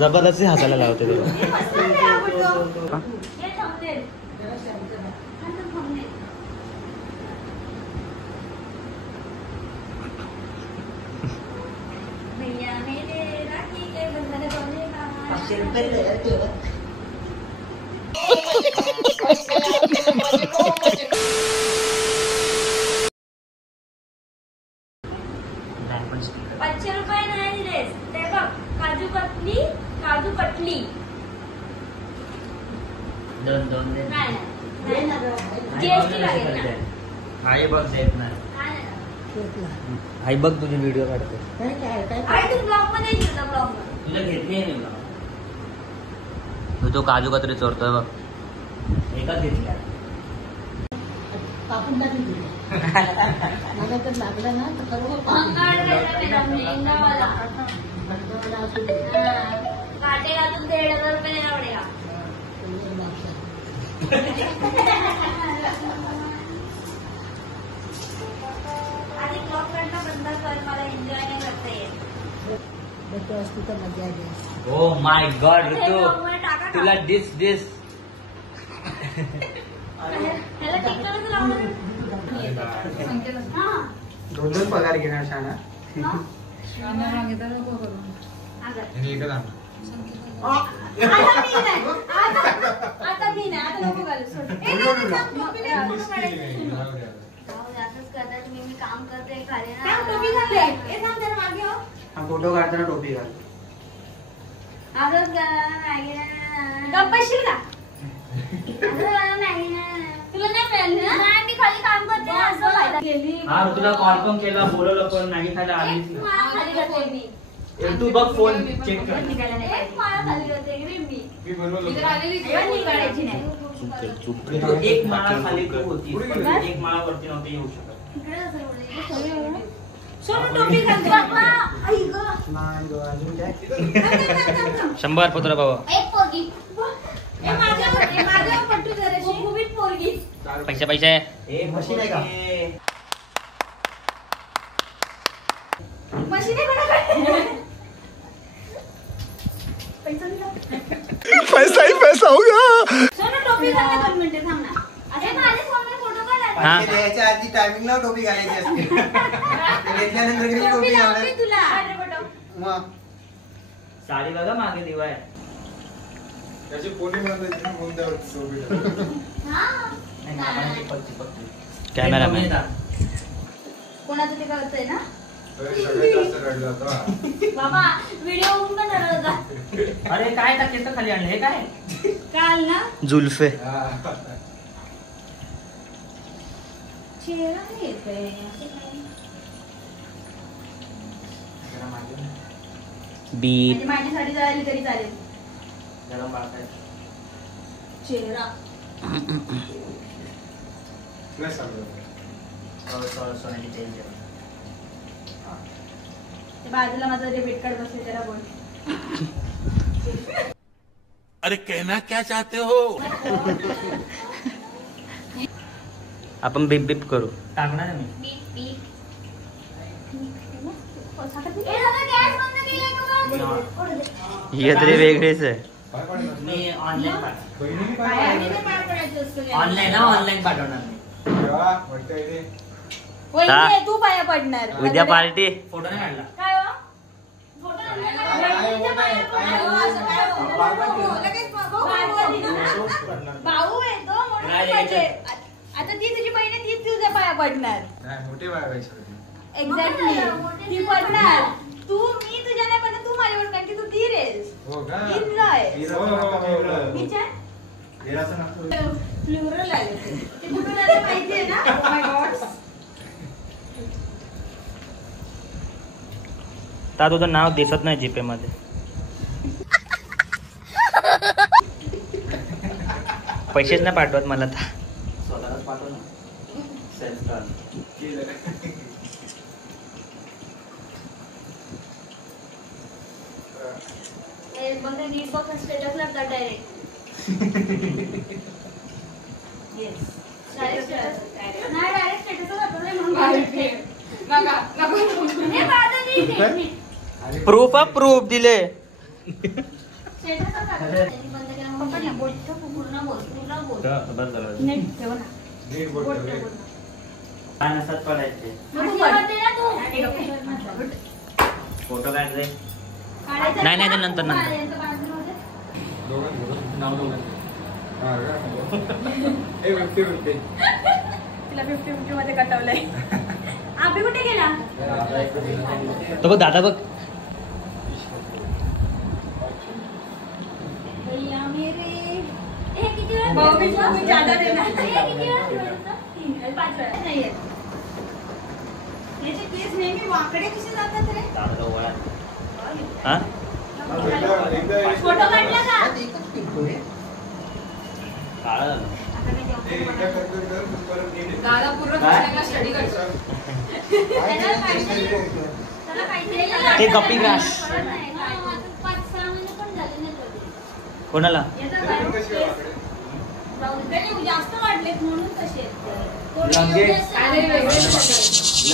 जबरदस्ती हसायला लावते ते. ₹500 नाही दिलेस ते बघ. काजू कतली, काजू कटली. दोन दे. नाही जीएसटी लागेल ना. आई बघ देत नाही. आई बघ तुझे व्हिडिओ काढते. आई तू ब्लॉग मध्ये येईल ना. ब्लॉग तुला घेतली आहे मी. तो काजू कतरी चोरतोय बघ. एकच घेतल्या. कापून टाकून दिलं. मला तर लागलं ना तर सर्व काटे घालून ₹1,500 देना पडेगा. आधी ब्लॉग करणं बंद कर. मला एन्जॉय नाही करता येत. असती तर मजा आली. ओ माय गॉड ऋतू तुला डिस ह्याला टिकटॉकच लावणार. दोन पगार घेणार शाळा. आता मी नाही. आता नको घालू. मी काम करते खाली ना. फोटो काढताना टोपी घाल. आजच गप्पशील का? तुला नाही मिळाली ना. नाही मी खाली काम करते. असं फायदा केली. हा तुला कॉल पण केला बोलवलं पण मॅगी खायला आलीच एक माळा खाली करते मी. तू बघ फोन चेक कर. एक माळा खाली करते रे मी. निघायची नाही. एक माळा खाली तू होती. एक माळा वरती नव्हती येऊ शकत. सोनू टोपी घालते. बाबा आई ग. 100 पत्र बाबा. एक पोरगी. माझ्या पट्टू जराशी खूपच पोरगी. पैसे मशीन आहे का? मशीन आहे कोणाकडे? पैसा ही पैसा होगा. सोनू टोपी घालते 2 मिनिटं थांब ना. अरे माझ्या फोनवर फोटो काढ. हा. द्यायच्या आधी टायमिंगला टोपी घालायची असते. घेतल्यानंतर कधी टोपी टोपी लावली घालायची. तुला. अरे बटो. मग साडी बघा मागे दिवा आहे. त्याची पोली बांधायची ना म्हणून त्यावर टोपी कॅमेरामॅन कोणाचं ते कळतंय ना. सगळ्यात जास्त रडला होता. बाबा व्हिडिओ होऊन पण झाला होता. अरे काय केस खाली आणलं हे काय काल ना जुल्फे. चेहरा नाही येतोय. बीट माझी साडी जायली तरी चालेल. चेहरा नाही सांगतो. बाजूला माझं डेबिट कार्ड बसले त्याला बोल. अरे कहना क्या चाहते हो. आपण बीप बीप करू. टाकणार मी. बीप बीप. हे तरी वेगळेच आहे. मी ऑनलाईन पाठवणार मी. वहिनी तू पाया पडणार. उद्या पार्टी. फोटो नाही काढला. काय हो? फोटो भाऊ येतो म्हणून पाहिजे. आता ती तुझी बहीण आहे, तीच तुझ्या पाया पडणार. मोठे बाय एक्झॅक्टली ती पडणार. तू मी तुझ्या नाही पडणार. तू माझ्यावर कारण की तू धीर आहेस. हो का? प्लुरल आहे ते कुठून आले माहितीये ना. Oh my God. ता तुझं नाव दिसत नाही जीपे मध्ये. पैसेच नाही पाठवत मला. स्वतःच पाठव ना. सेल्फ मग ते नीट बॉक्स स्टेटस लागतात डायरेक्ट. येस डायरेक्ट स्टेटस नाही. डायरेक्ट स्टेटस लागतो म्हणून प्रूफ ऑफ प्रूफ दिले. नीट बोट ठेव. पडायचे फोटो काढले. नाही नाही ते नंतर नंतर. हा का? ए 50-50. तिला 50-50 मध्ये कटवलंय. आम्ही कुठे गेला? तो बघ दादा बघ. वाकडे कसे जातात रे? हा फोटो काढला का? काळा झालं. दादा पूर्ण पुस्तकाला स्टडी करतो. ते कपी ग्रास. कोणाला? जास्त वाढलेत म्हणून तसे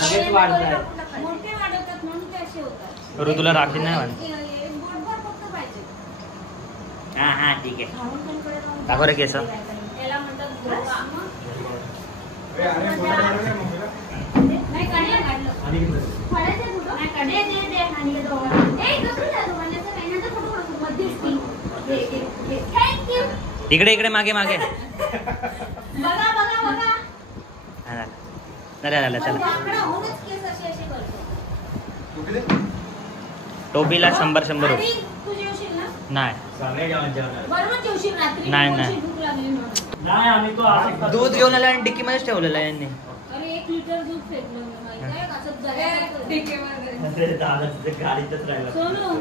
लगेच वाढताय. मोठे वाढवतात म्हणून ते असे होतात. ऋतूला राखी नाही वाढत. बोटभर फक्त पाहिजे. हा हा ठीक आहे. दाखव रे केस. त्याला म्हणतात गोवा. ए आणि फोटो काढू ना मम्मीला. नाही काढलं काढलं. फळाचे फोटो नाही काढले दे आणि दोघं. ए कसं झालं म्हणजे महिन्याचा फोटो काढतो मध्यस्थी. Thank you. इकडे इकडे मागे मागे. बघा बघा बघा. हा झालं. झालं चला. वाकडा होऊनच केस असे असे करतो. कुठले? टोपीला 100 आणि तू जेवशील ना? नाही. बरोबर जेवशील रात्री. नाही, थोडीशी नाही. भूक लागली म्हणून. नाही आम्ही तो दूध घेऊन आला आणि डिक्की मध्येच ठेवलेला आहे यांनी. अरे 1 लिटर दूध फेकलं मी माहिती आहे असं जरा गाडीतच राहिला. सोनू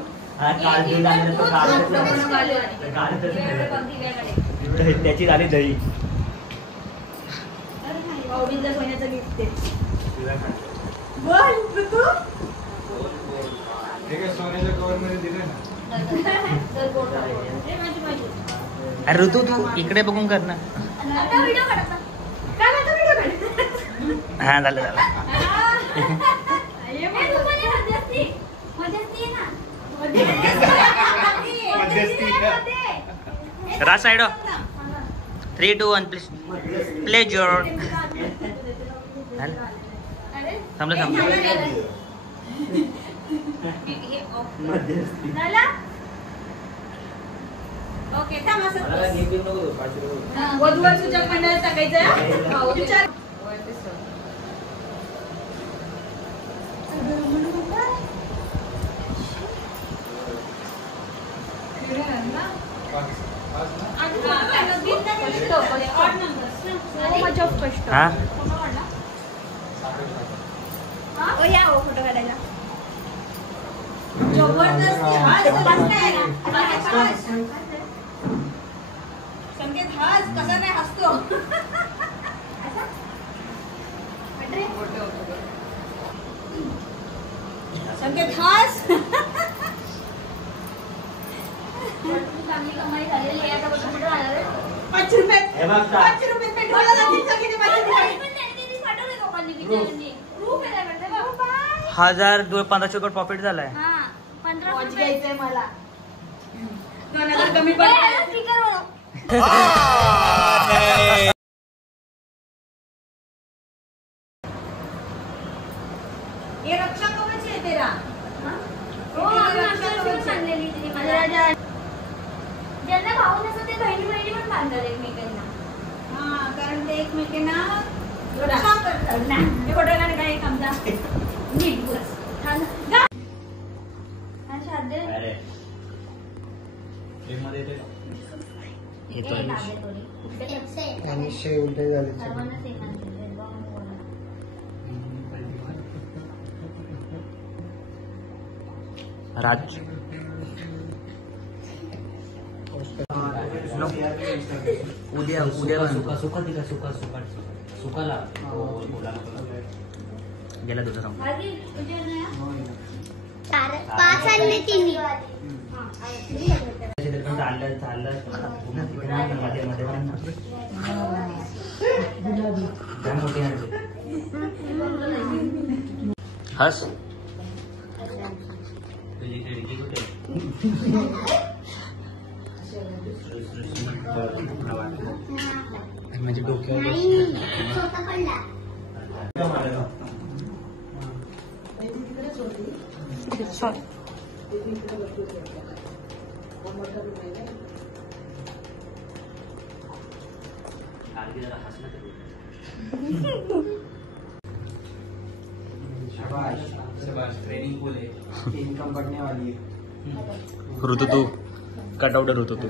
त्याची झाली दही. ठीक आहे सोन्याच्या कवर मध्ये दिले ना. अरे ऋतू तू इकडे बघून कर ना. हा झालं झालं. राज साइड 3, 2, 1 प्लीज प्ले जोर. थांबलं थांबलं. ओके वधूवर सूचक मंडळ टाकायचं. विचार हा या फोटो काढायला. संकेत हास कसा नाही हसतो. संकेत हास. चांगली कमाई झालेली आहे. आता कुठे राहणार आहे? 5 रुपये पेट्रोलला लागतील सगळी माझी. पाठवले लोकांनी विचारांनी. प्रूफ आहे म्हणते बाबा. 1500 प्रॉफिट झालाय. हा 15 वॉच घ्यायचंय मला. 2000 कमी पडले. स्पीकर ये रक्षा कवच आहे तेरा. हो रक्षा कवच आणलेली तिने माझ्या. ज्यांना भाऊ नसतं ते बहिणी पण बांधतात एकमेकांना. हा कारण ते एकमेकांना रक्षा करतात ना. हे फोटो काढ काय एक आमचा नीट बस. आणि शेवटे झाले. राज उद्या सुकाला गेला तुझा रंग. 5 आणले तिन्ही. हस म्हणजे डोक्यावर नाही छोटा पडला शाबाश ट्रेनिंग फुल है इनकम बढ़ने वाली है ऋतू तू कटआउट ऋतू तू